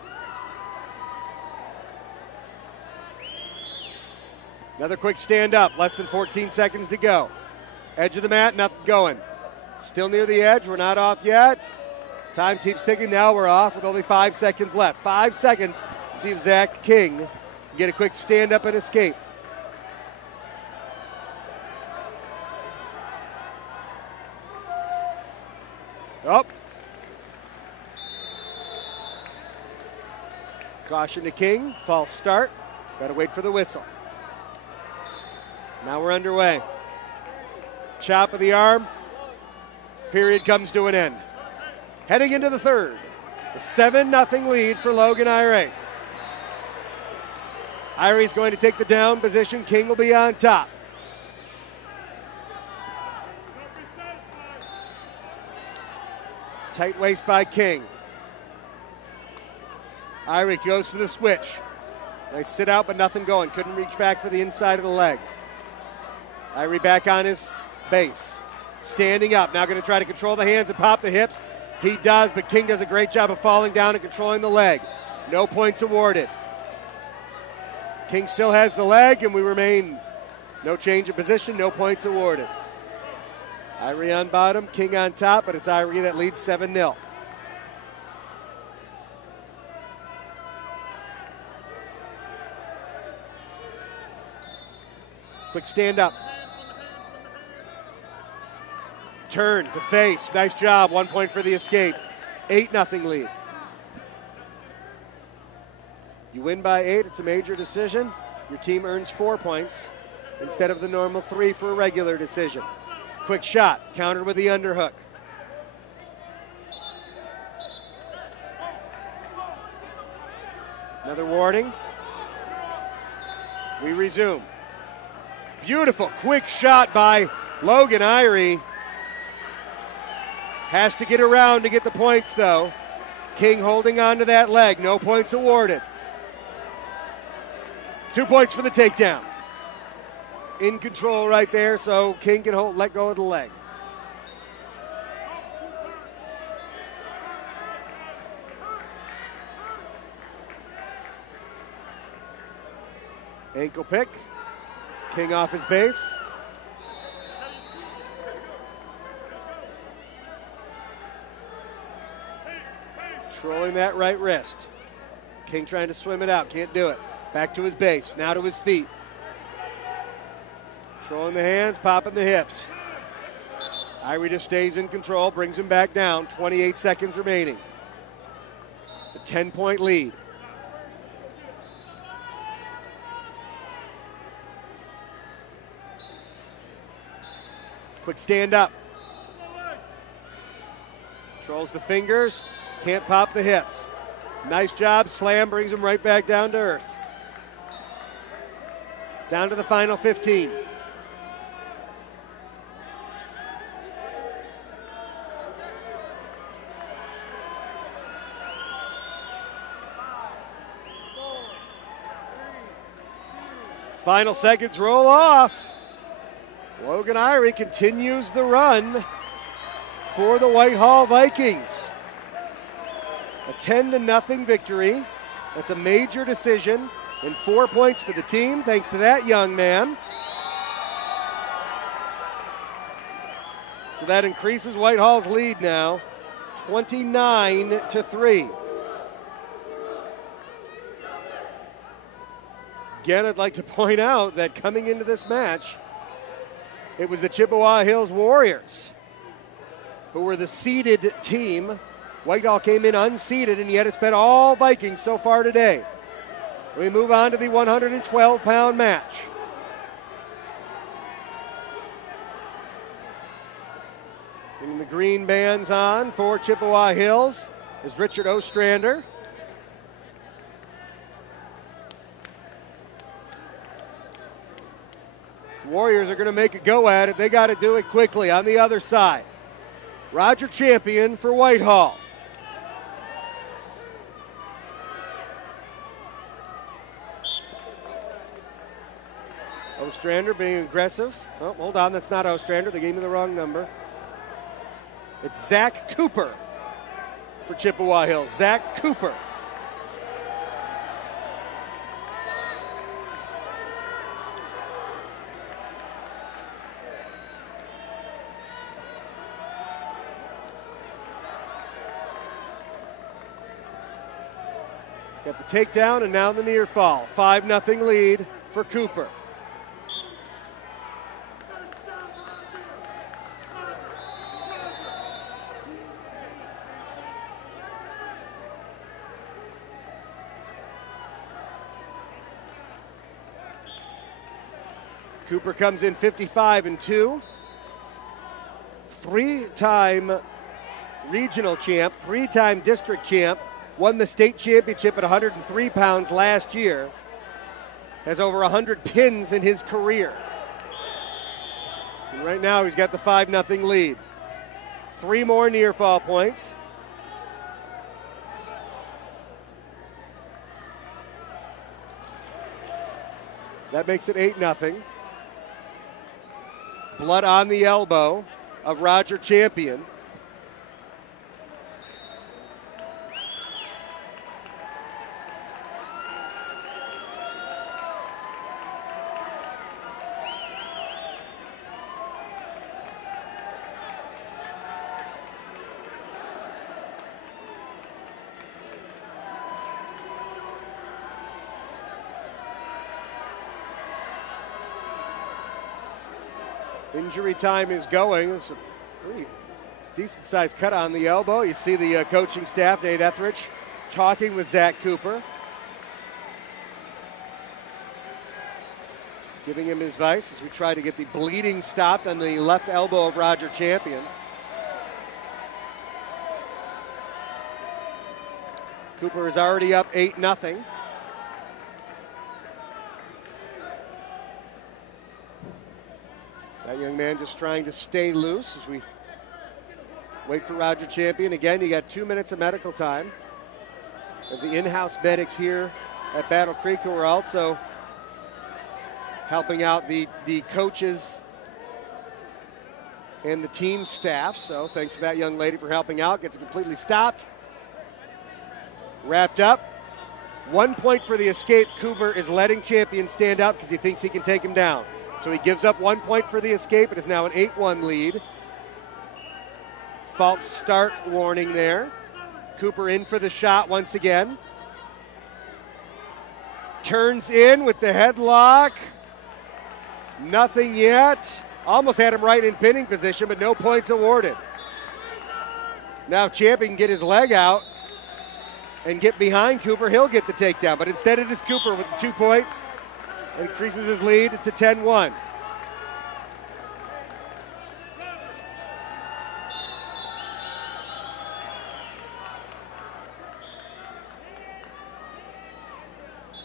Another quick stand up, less than 14 seconds to go. Edge of the mat, nothing going. Still near the edge, we're not off yet. Time keeps ticking, now we're off with only 5 seconds left. 5 seconds to see if Zach King can get a quick stand up and escape. Oh. Caution to King, false start. Gotta wait for the whistle. Now we're underway. Chop of the arm. Period comes to an end. Heading into the third. A 7-0 lead for Logan Irie. Irie's going to take the down position. King will be on top. Tight waist by King. Irie goes for the switch. Nice sit out, but nothing going. Couldn't reach back for the inside of the leg. Irie back on his base. Standing up. Now going to try to control the hands and pop the hips. He does, but King does a great job of falling down and controlling the leg. No points awarded. King still has the leg, and we remain no change of position, no points awarded. Irie on bottom, King on top, but it's Irie that leads 7-0. Quick stand up. Turn to face. Nice job. 1 point for the escape. 8-0 lead. You win by 8, it's a major decision. Your team earns 4 points instead of the normal 3 for a regular decision. Quick shot, countered with the underhook. Another warning. We resume. Beautiful quick shot by Logan Irie. Has to get around to get the points though. King holding on to that leg. No points awarded. 2 points for the takedown. In control right there, so King can let go of the leg. Ankle pick. King off his base. Controlling that right wrist. King trying to swim it out, can't do it. Back to his base, now to his feet. Controlling the hands, popping the hips. Irie just stays in control, brings him back down. 28 seconds remaining. It's a 10-point lead. Quick stand up. Controls the fingers, can't pop the hips. Nice job, slam brings him right back down to earth. Down to the final 15. Final seconds roll off. Logan Irie continues the run for the Whitehall Vikings. A 10-0 victory. That's a major decision and 4 points for the team thanks to that young man. So that increases Whitehall's lead now, 29-3. Again, I'd like to point out that coming into this match, it was the Chippewa Hills Warriors who were the seeded team. Whitehall came in unseeded, and yet it's been all Vikings so far today. We move on to the 112-pound match. Getting the green bands on for Chippewa Hills is Richard Ostrander. Warriors are going to make a go at it. They got to do it quickly. On the other side, Roger Champion for Whitehall. Ostrander being aggressive. Oh, hold on, that's not Ostrander. They gave me the wrong number. It's Zach Cooper for Chippewa Hills. Zach Cooper. Got the takedown and now the near fall. 5-0 lead for Cooper. Cooper comes in 55-2. 3-time regional champ, 3-time district champ. Won the state championship at 103 pounds last year. Has over 100 pins in his career. And right now he's got the 5-0 lead. 3 more near fall points. That makes it 8-0. Blood on the elbow of Roger Champion. Injury time is going. It's a pretty decent-sized cut on the elbow. You see the coaching staff, Nate Etheridge, talking with Zach Cooper. giving him his advice as we try to get the bleeding stopped on the left elbow of Roger Champion. Cooper is already up 8-0. That young man just trying to stay loose as we wait for Roger Champion. Again, you got 2 minutes of medical time. We have the in-house medics here at Battle Creek who are also helping out the coaches and the team staff. So thanks to that young lady for helping out. Gets it completely stopped. Wrapped up. 1 point for the escape. Cooper is letting Champion stand up because he thinks he can take him down. So he gives up 1 point for the escape. It is now an 8-1 lead. False start warning there. Cooper in for the shot once again. Turns in with the headlock. Nothing yet. Almost had him right in pinning position, but no points awarded. Now if Champion can get his leg out and get behind Cooper, he'll get the takedown. But instead it is Cooper with the 2 points. Increases his lead to 10-1.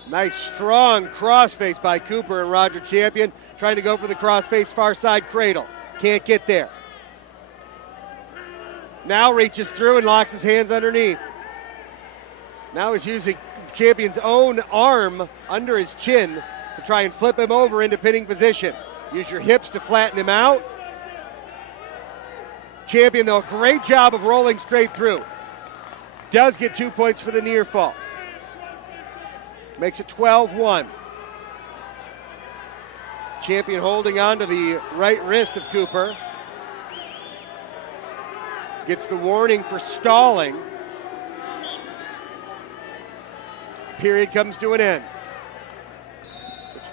Nice strong crossface by Cooper and Roger Champion. Trying to go for the crossface far side cradle. Can't get there. Now reaches through and locks his hands underneath. Now he's using Champion's own arm under his chin to try and flip him over into pinning position. Use your hips to flatten him out. Champion, though, a great job of rolling straight through. Does get 2 points for the near fall. Makes it 12-1. Champion holding on to the right wrist of Cooper. Gets the warning for stalling. Period comes to an end.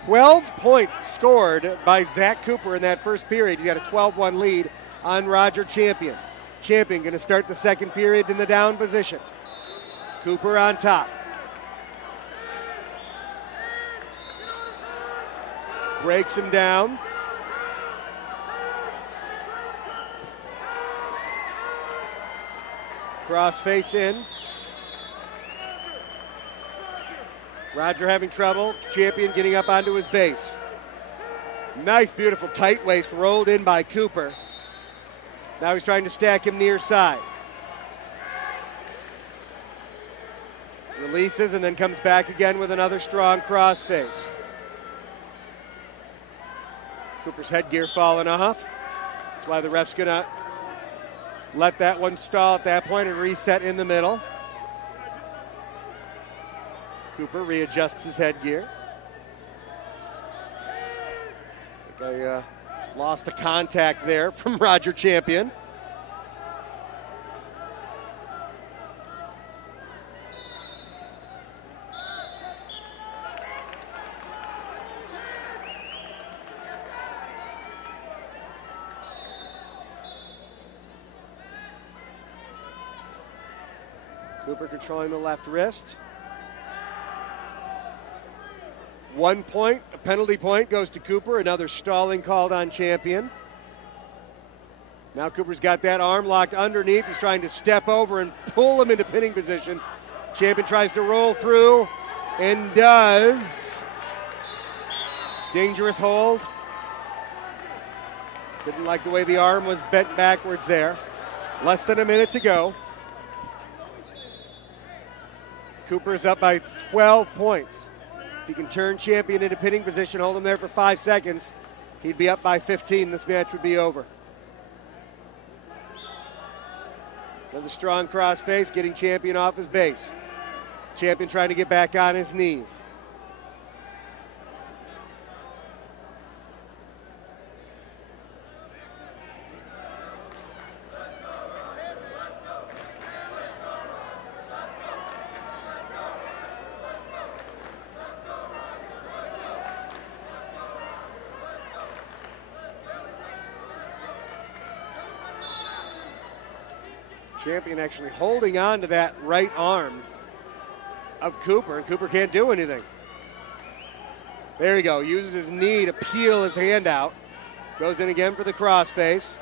12 points scored by Zach Cooper in that first period. He got a 12-1 lead on Roger Champion. Champion going to start the second period in the down position. Cooper on top. Breaks him down. Crossface in. Roger having trouble. Champion getting up onto his base. Nice, beautiful tight waist rolled in by Cooper. Now he's trying to stack him near side. Releases and then comes back again with another strong crossface. Cooper's headgear falling off. That's why the ref's going to let that one stall at that point and reset in the middle. Cooper readjusts his headgear. I lost a contact there from Roger Champion. Cooper controlling the left wrist. 1 point, a penalty point goes to Cooper. Another stalling called on Champion. Now Cooper's got that arm locked underneath. He's trying to step over and pull him into pinning position. Champion tries to roll through and does. Dangerous hold. Didn't like the way the arm was bent backwards there. Less than a minute to go. Cooper's up by 12 points. If he can turn Champion into pinning position, hold him there for 5 seconds, he'd be up by 15. This match would be over. Another strong crossface, getting Champion off his base. Champion trying to get back on his knees. Champion actually holding on to that right arm of Cooper, and Cooper can't do anything. There you go. Uses his knee to peel his hand out. Goes in again for the crossface.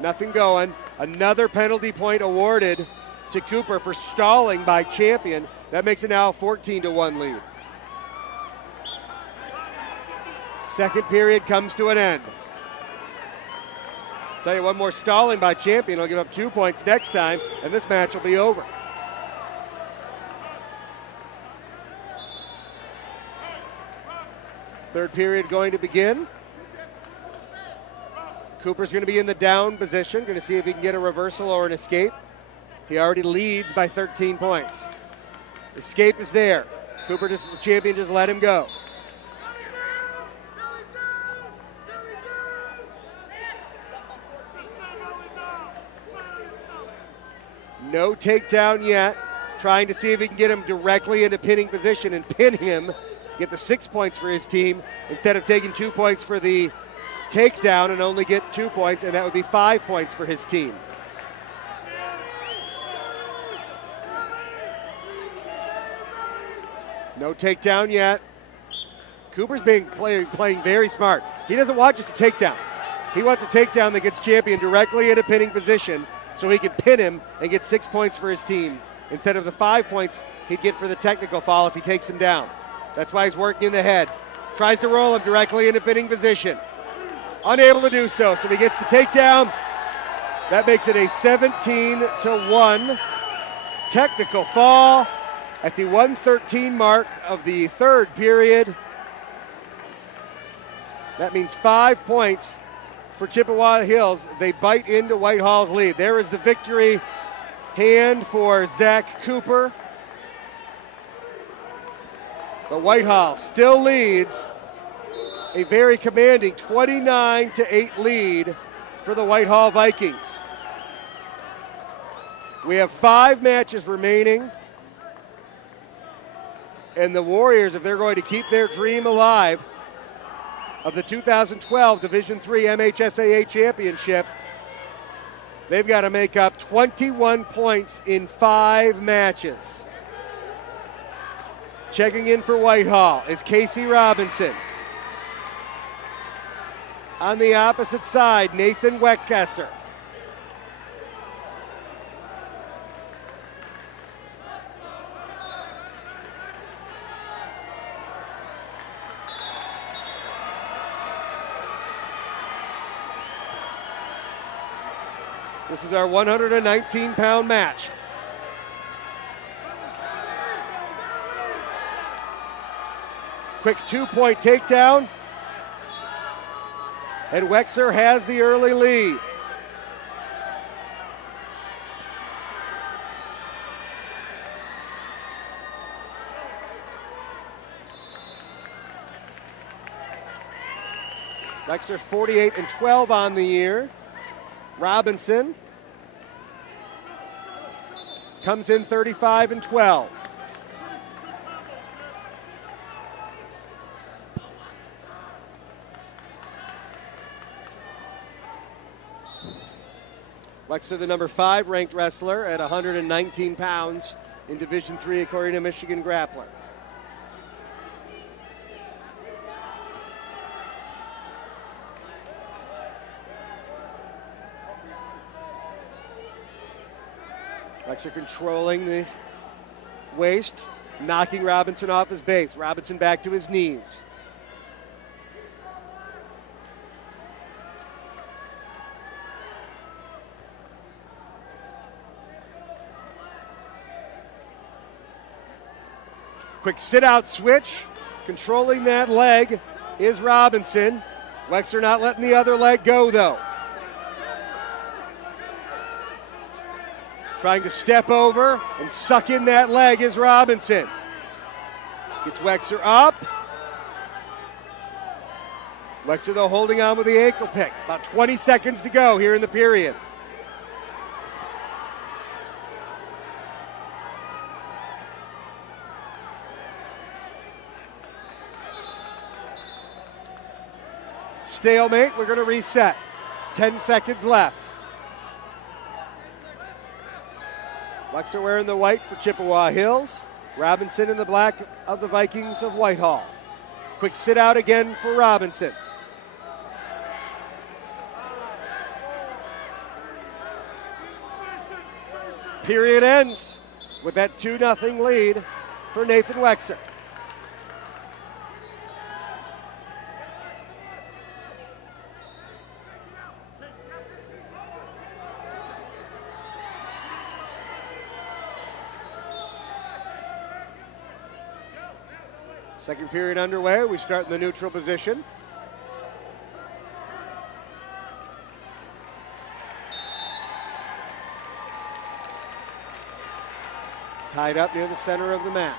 Nothing going. Another penalty point awarded to Cooper for stalling by Champion. That makes it now a 14-1 lead. Second period comes to an end. Tell you, one more stalling by Champion will give up 2 points next time, and this match will be over. Third period going to begin. Cooper's going to be in the down position, going to see if he can get a reversal or an escape. He already leads by 13 points. Escape is there. The Champion just let him go. No takedown yet. Trying to see if he can get him directly into pinning position and pin him. Get the 6 points for his team instead of taking 2 points for the takedown and only get 2 points, and that would be 5 points for his team. No takedown yet. Cooper's playing very smart. He doesn't want just a takedown. He wants a takedown that gets Champion directly into pinning position so he can pin him and get 6 points for his team instead of the 5 points he'd get for the technical foul if he takes him down. That's why he's working in the head. Tries to roll him directly into pinning position. Unable to do so, so he gets the takedown. That makes it a 17-1 technical fall at the 1:13 mark of the third period. That means 5 points for Chippewa Hills. They bite into Whitehall's lead. There is the victory hand for Zach Cooper. But Whitehall still leads a very commanding 29-8 lead for the Whitehall Vikings. We have 5 matches remaining. And the Warriors, if they're going to keep their dream alive of the 2012 Division III MHSAA Championship, they've got to make up 21 points in 5 matches. Checking in for Whitehall is Casey Robinson. On the opposite side, Nathan Weckesser. This is our 119-pound match. Quick 2-point takedown. And Wexer has the early lead. Wexer 48-12 on the year. Robinson comes in 35-12. Wexler, the number 5 ranked wrestler at 119 pounds in Division III according to Michigan Grappler. Wexler controlling the waist, knocking Robinson off his base. Robinson back to his knees. Quick sit-out switch. Controlling that leg is Robinson. Wexler not letting the other leg go, though. Trying to step over and suck in that leg is Robinson. Gets Wexler up. Wexler, though, holding on with the ankle pick. About 20 seconds to go here in the period. Stalemate, we're going to reset. 10 seconds left. Wexler wearing the white for Chippewa Hills. Robinson in the black of the Vikings of Whitehall. Quick sit out again for Robinson. Period ends with that 2-0 lead for Nathan Wexer. Second period underway. We start in the neutral position. Tied up near the center of the mat.